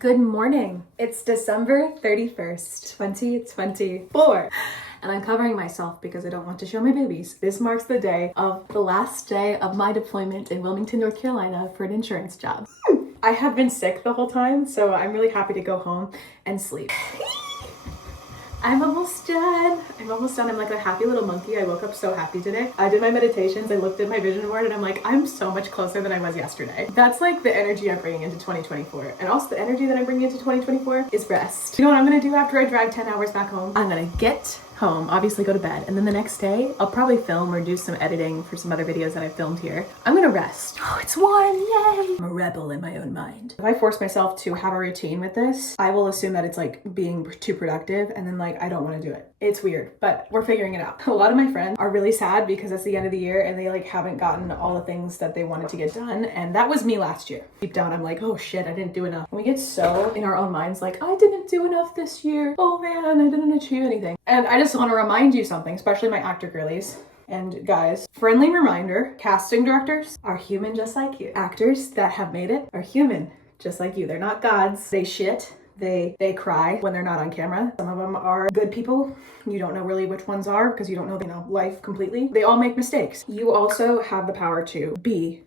Good morning. It's December 31st, 2024. And I'm covering myself because I don't want to show my boobies. This marks the day of the last day of my deployment in Wilmington, North Carolina for an insurance job. I have been sick the whole time, so I'm really happy to go home and sleep. I'm almost done. I'm like a happy little monkey. I woke up so happy today. I did my meditations. I looked at my vision board and I'm like, I'm so much closer than I was yesterday. That's like the energy I'm bringing into 2024. And also the energy that I'm bringing into 2024 is rest. You know what I'm gonna do after I drive 10 hours back home? I'm gonna get home, obviously go to bed, and then the next day I'll probably film or do some editing for some other videos that I filmed here. I'm gonna rest. Oh, it's warm, yay! I'm a rebel in my own mind. If I force myself to have a routine with this, I will assume that it's like being too productive, and then like I don't want to do it. It's weird, but we're figuring it out. A lot of my friends are really sad because it's the end of the year and they like haven't gotten all the things that they wanted to get done, and that was me last year. Deep down I'm like, oh shit, I didn't do enough. And we get so in our own minds like, I didn't do enough this year. Oh man, I didn't achieve anything. And I just want to remind you something, especially my actor girlies and guys. Friendly reminder, casting directors are human just like you. Actors that have made it are human just like you. They're not gods. They shit. They cry when they're not on camera. Some of them are good people. You don't know really which ones are because you don't know, life completely. They all make mistakes. You also have the power to be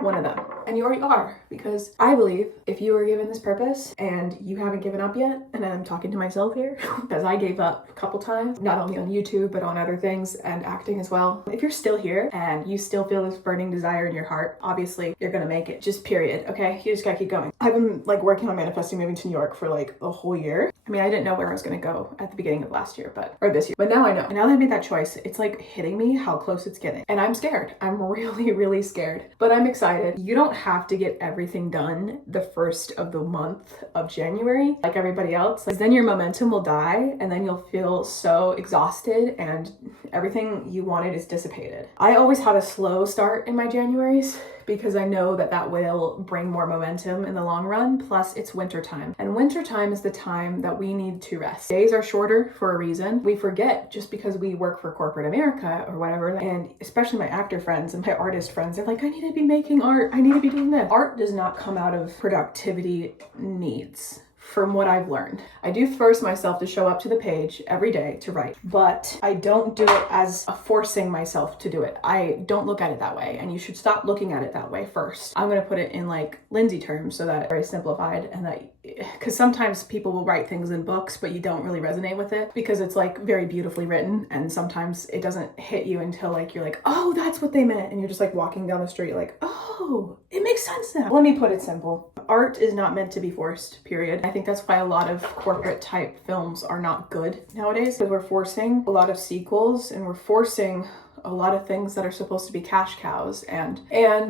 one of them. And you already are, because I believe if you were given this purpose and you haven't given up yet, and I'm talking to myself here because I gave up a couple times, not only on YouTube, but on other things and acting as well. If you're still here and you still feel this burning desire in your heart, obviously you're gonna make it, just period, okay? You just gotta keep going. I've been like working on manifesting moving to New York for like a whole year. I mean, I didn't know where I was gonna go at the beginning of last year, or this year, but now I know. And now that I made that choice, it's like hitting me how close it's getting. And I'm scared. I'm really, really scared, but I'm excited. You don't have to get everything done the first of the month of January like everybody else, because then your momentum will die and then you'll feel so exhausted and everything you wanted is dissipated. I always have a slow start in my Januaries because I know that that will bring more momentum in the long run. Plus it's winter time, and winter time is the time that we need to rest. Days are shorter for a reason. We forget just because we work for corporate America or whatever, and especially my actor friends and my artist friends, they're like, I need to be making art. I need to be doing this. Art does not come out of productivity needs. From what I've learned, I do force myself to show up to the page every day to write, but I don't do it as a forcing myself to do it. I don't look at it that way, and you should stop looking at it that way first. I'm gonna put it in like Lindsay terms so that it's very simplified, and that because sometimes people will write things in books but you don't really resonate with it because it's like very beautifully written, and sometimes it doesn't hit you until like you're like, oh, that's what they meant, and you're just like walking down the street like, oh, it makes sense now. Let me put it simple. Art is not meant to be forced, period. I think that's why a lot of corporate type films are not good nowadays, because we're forcing a lot of sequels and we're forcing a lot of things that are supposed to be cash cows, and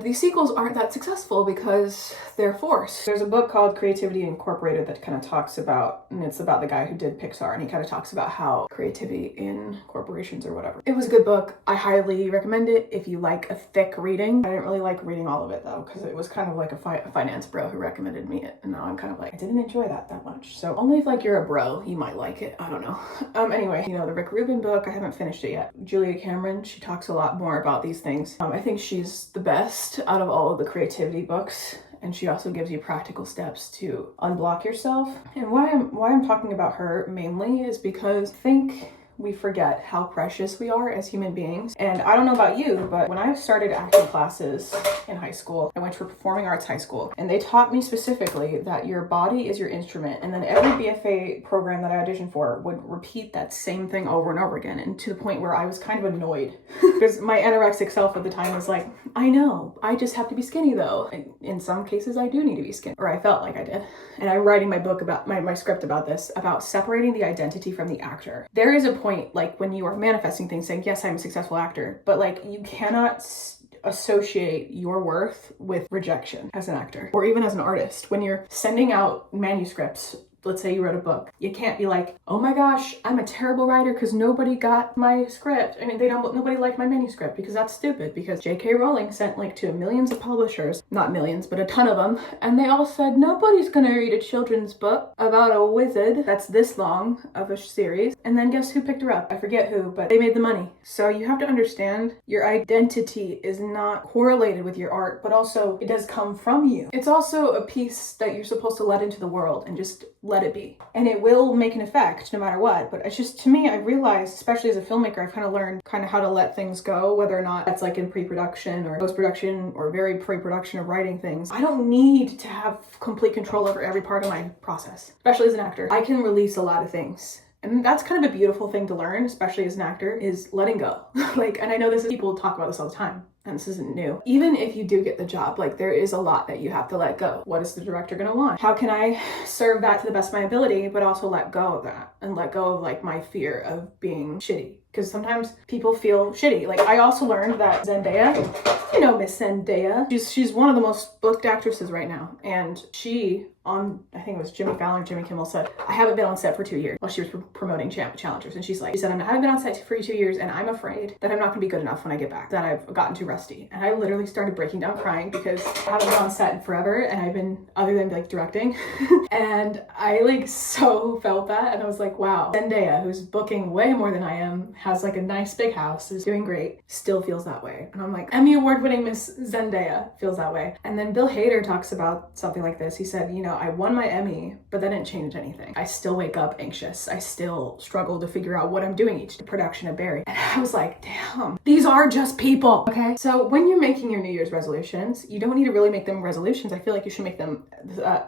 these sequels aren't that successful because they're forced. There's a book called Creativity Incorporated that kind of talks about, and it's about the guy who did Pixar, and he kind of talks about how creativity in corporations or whatever. It was a good book. I highly recommend it if you like a thick reading. I didn't really like reading all of it though, because it was kind of like a finance bro who recommended me it, and now I'm kind of like, I didn't enjoy that much. So only if like you're a bro, you might like it. I don't know. Anyway, the Rick Rubin book, I haven't finished it yet. Julia Cameron, she talks a lot more about these things. I think she's the best out of all of the creativity books, and she also gives you practical steps to unblock yourself. And why I'm talking about her mainly is because I think we forget how precious we are as human beings. And I don't know about you, but when I started acting classes in high school, I went to a performing arts high school, and they taught me specifically that your body is your instrument. And then every BFA program that I auditioned for would repeat that same thing over and over again, and to the point where I was kind of annoyed because my anorexic self at the time was like, I know, I just have to be skinny though. And in some cases I do need to be skinny, or I felt like I did. And I'm writing my book about my script about this, about separating the identity from the actor. There is a point like when you are manifesting things saying, yes, I'm a successful actor, but like you cannot associate your worth with rejection as an actor or even as an artist. When you're sending out manuscripts let's say you wrote a book. You can't be like, oh my gosh, I'm a terrible writer because nobody got my script. I mean, nobody liked my manuscript, because that's stupid, because J.K. Rowling sent like to millions of publishers, not millions, but a ton of them, and they all said, nobody's gonna read a children's book about a wizard that's this long of a series. And then guess who picked her up? I forget who, but they made the money. So you have to understand your identity is not correlated with your art, but also it does come from you. It's also a piece that you're supposed to let into the world and just let it be. And it will make an effect no matter what. But it's just, to me, I realized, especially as a filmmaker, I've kind of learned how to let things go, whether or not that's like in pre-production or post-production or very pre-production of writing things. I don't need to have complete control over every part of my process, especially as an actor. I can release a lot of things. And that's kind of a beautiful thing to learn, especially as an actor, is letting go. And I know people talk about this all the time, and this isn't new. Even if you do get the job, there is a lot that you have to let go. What is the director gonna want? How can I serve that to the best of my ability, but also let go of that and let go of my fear of being shitty? Because sometimes people feel shitty. I also learned that Zendaya, Miss Zendaya, she's one of the most booked actresses right now. And she, on, I think it was Jimmy Fallon or Jimmy Kimmel, said, I haven't been on set for 2 years while she was promoting Challengers. And she said, I haven't been on set for 2 years, and I'm afraid that I'm not gonna be good enough when I get back, that I've gotten too rusty. And I literally started breaking down crying because I haven't been on set in forever, and I've been, other than directing, and I so felt that, and I was like, wow, Zendaya, who's booking way more than I am, has a nice big house, is doing great, still feels that way. And I'm like, Emmy award-winning Miss Zendaya feels that way. And then Bill Hader talks about something like this. He said, I won my Emmy, but that didn't change anything. I still wake up anxious. I still struggle to figure out what I'm doing each production of Barry. And I was like, damn, these are just people, okay? So when you're making your New Year's resolutions, you don't need to really make them resolutions. I feel like you should make them,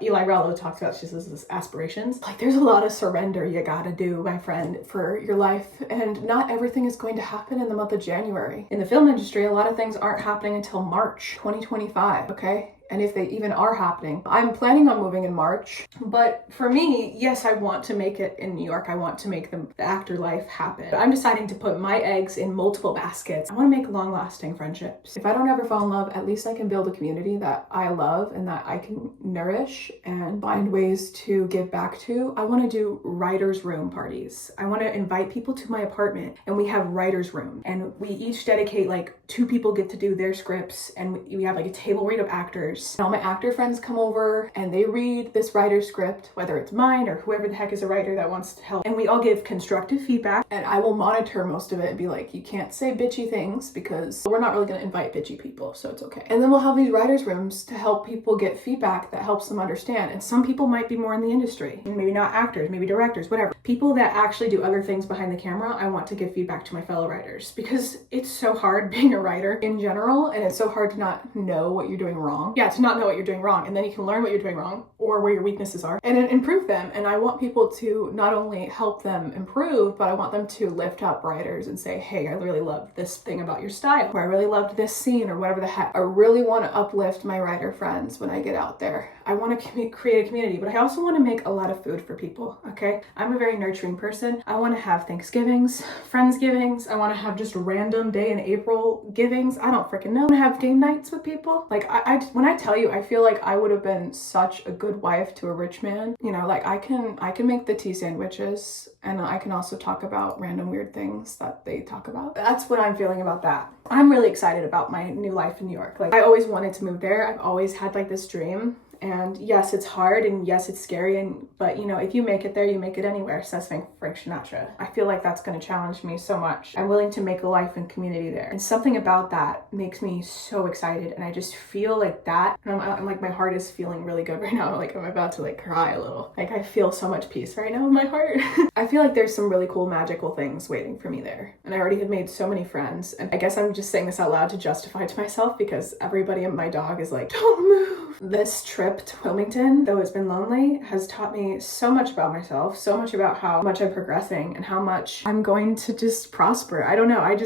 Eli Rallo talks about, she says, this aspirations. There's a lot of surrender you gotta do, my friend, for your life. And not everything is going to happen in the month of January. In the film industry, a lot of things aren't happening until March 2025, okay? And if they even are happening. I'm planning on moving in March, but for me, yes, I want to make it in New York. I want to make the actor life happen. But I'm deciding to put my eggs in multiple baskets. I want to make long-lasting friendships. If I don't ever fall in love, at least I can build a community that I love and that I can nourish and find ways to give back to. I want to do writer's room parties. I want to invite people to my apartment, and we have writer's room, and we each dedicate 2 people get to do their scripts, and we have a table read of actors. And all my actor friends come over and they read this writer's script, whether it's mine or whoever the heck is a writer that wants to help. And we all give constructive feedback, and I will monitor most of it and be like, you can't say bitchy things because we're not really going to invite bitchy people, so it's okay. And then we'll have these writer's rooms to help people get feedback that helps them understand. And some people might be more in the industry, maybe not actors, maybe directors, whatever. People that actually do other things behind the camera, I want to give feedback to my fellow writers, because it's so hard being a writer in general, and it's so hard to not know what you're doing wrong. Yeah, to not know what you're doing wrong, and then you can learn what you're doing wrong or where your weaknesses are and then improve them. And I want people to not only help them improve, but I want them to lift up writers and say, hey, I really loved this thing about your style, or I really loved this scene, or whatever the heck. I really want to uplift my writer friends when I get out there. I want to create a community, but I also want to make a lot of food for people, okay? I'm a very nurturing person. I want to have Thanksgivings, Friendsgivings. I want to have just random day in April givings. I don't freaking know. I want to have game nights with people. When I tell you, I feel like I would have been such a good wife to a rich man. I can make the tea sandwiches, and I can also talk about random weird things that they talk about. That's what I'm feeling about that. I'm really excited about my new life in New York. I always wanted to move there. I've always had this dream. And yes, it's hard, and yes, it's scary, but if you make it there, you make it anywhere, says Frank Sinatra. I feel like that's going to challenge me so much. I'm willing to make a life and community there. And something about that makes me so excited, and I just feel that. And I'm my heart is feeling really good right now. I'm about to cry a little. I feel so much peace right now in my heart. I feel like there's some really cool magical things waiting for me there. And I already have made so many friends. And I guess I'm just saying this out loud to justify to myself, because everybody and my dog is don't move. This trip to Wilmington, though it's been lonely, has taught me so much about myself, so much about how much I'm progressing and how much I'm going to just prosper. I don't know. I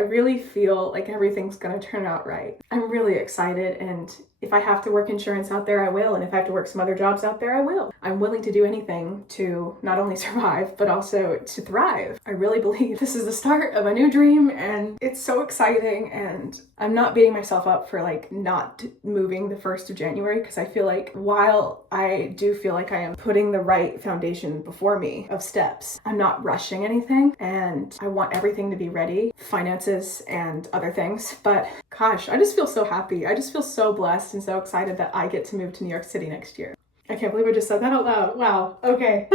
really feel like everything's going to turn out right. I'm really excited, and If I have to work insurance out there, I will. And if I have to work some other jobs out there, I will. I'm willing to do anything to not only survive, but also to thrive. I really believe this is the start of a new dream, and it's so exciting. And I'm not beating myself up for like not moving the 1st of January, because I feel like while I do feel like I am putting the right foundation before me of steps, I'm not rushing anything, and I want everything to be ready, finances and other things. But gosh, I just feel so happy. I just feel so blessed and so excited that I get to move to New York City next year. I can't believe I just said that out loud. Wow. Okay.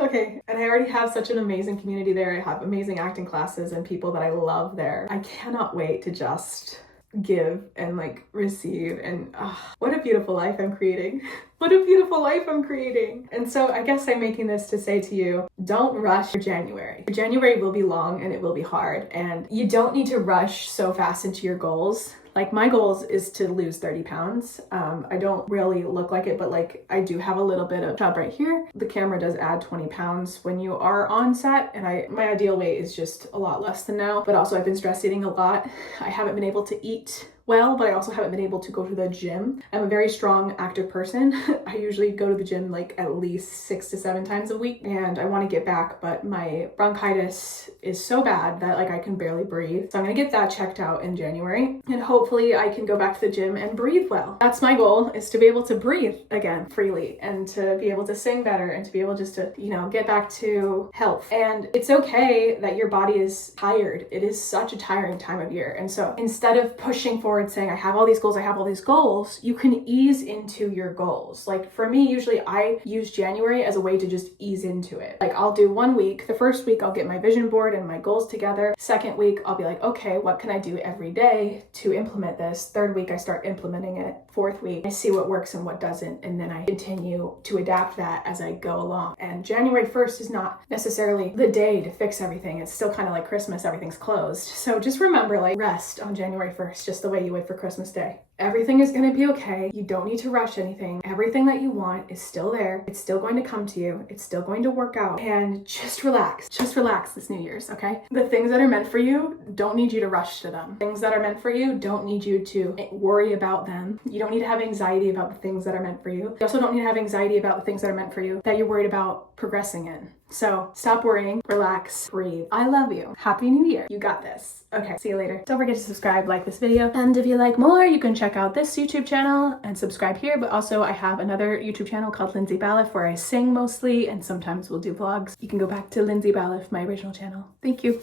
Okay. And I already have such an amazing community there. I have amazing acting classes and people that I love there. I cannot wait to just give and like receive, and what a beautiful life I'm creating. What a beautiful life I'm creating. And so I guess I'm making this to say to you, don't rush your January. Your January will be long and it will be hard, and you don't need to rush so fast into your goals. Like my goals is to lose 30 pounds. I don't really look like it, but like I do have a little bit of chub right here. The camera does add 20 pounds when you are on set, and my ideal weight is just a lot less than now. But also I've been stress eating a lot. I haven't been able to eat well, but I also haven't been able to go to the gym. I'm a very strong, active person. I usually go to the gym like at least 6 to 7 times a week, and I want to get back, but my bronchitis is so bad that like I can barely breathe. So I'm gonna get that checked out in January, and hopefully I can go back to the gym and breathe well. That's my goal, is to be able to breathe again freely, and to be able to sing better, and to be able just to, get back to health. And it's okay that your body is tired. It is such a tiring time of year. And so instead of pushing forward saying, I have all these goals, you can ease into your goals. Like for me, usually I use January as a way to just ease into it. Like I'll do 1 week. The first week I'll get my vision board and my goals together. Second week I'll be like, okay, what can I do every day to implement this? Third week I start implementing it. Fourth week I see what works and what doesn't, and then I continue to adapt that as I go along. And January 1st is not necessarily the day to fix everything. It's still kind of like Christmas, everything's closed. So just remember, like, rest on January 1st, just the way you would for Christmas Day. Everything is going to be okay. You don't need to rush anything. Everything that you want is still there. It's still going to come to you. It's still going to work out. And just relax. Just relax this New Year's, okay? The things that are meant for you don't need you to rush to them. Things that are meant for you don't need you to worry about them. You don't need to have anxiety about the things that are meant for you. You also don't need to have anxiety about the things that are meant for you that you're worried about progressing in. So stop worrying, relax, breathe. I love you. Happy New Year. You got this. Okay, see you later. Don't forget to subscribe, like this video. And if you like more, you can check out this YouTube channel and subscribe here. But also I have another YouTube channel called Lindsay Balliff where I sing mostly, and sometimes we'll do vlogs. You can go back to Lindsay Balliff, my original channel. Thank you.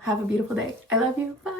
Have a beautiful day. I love you. Bye.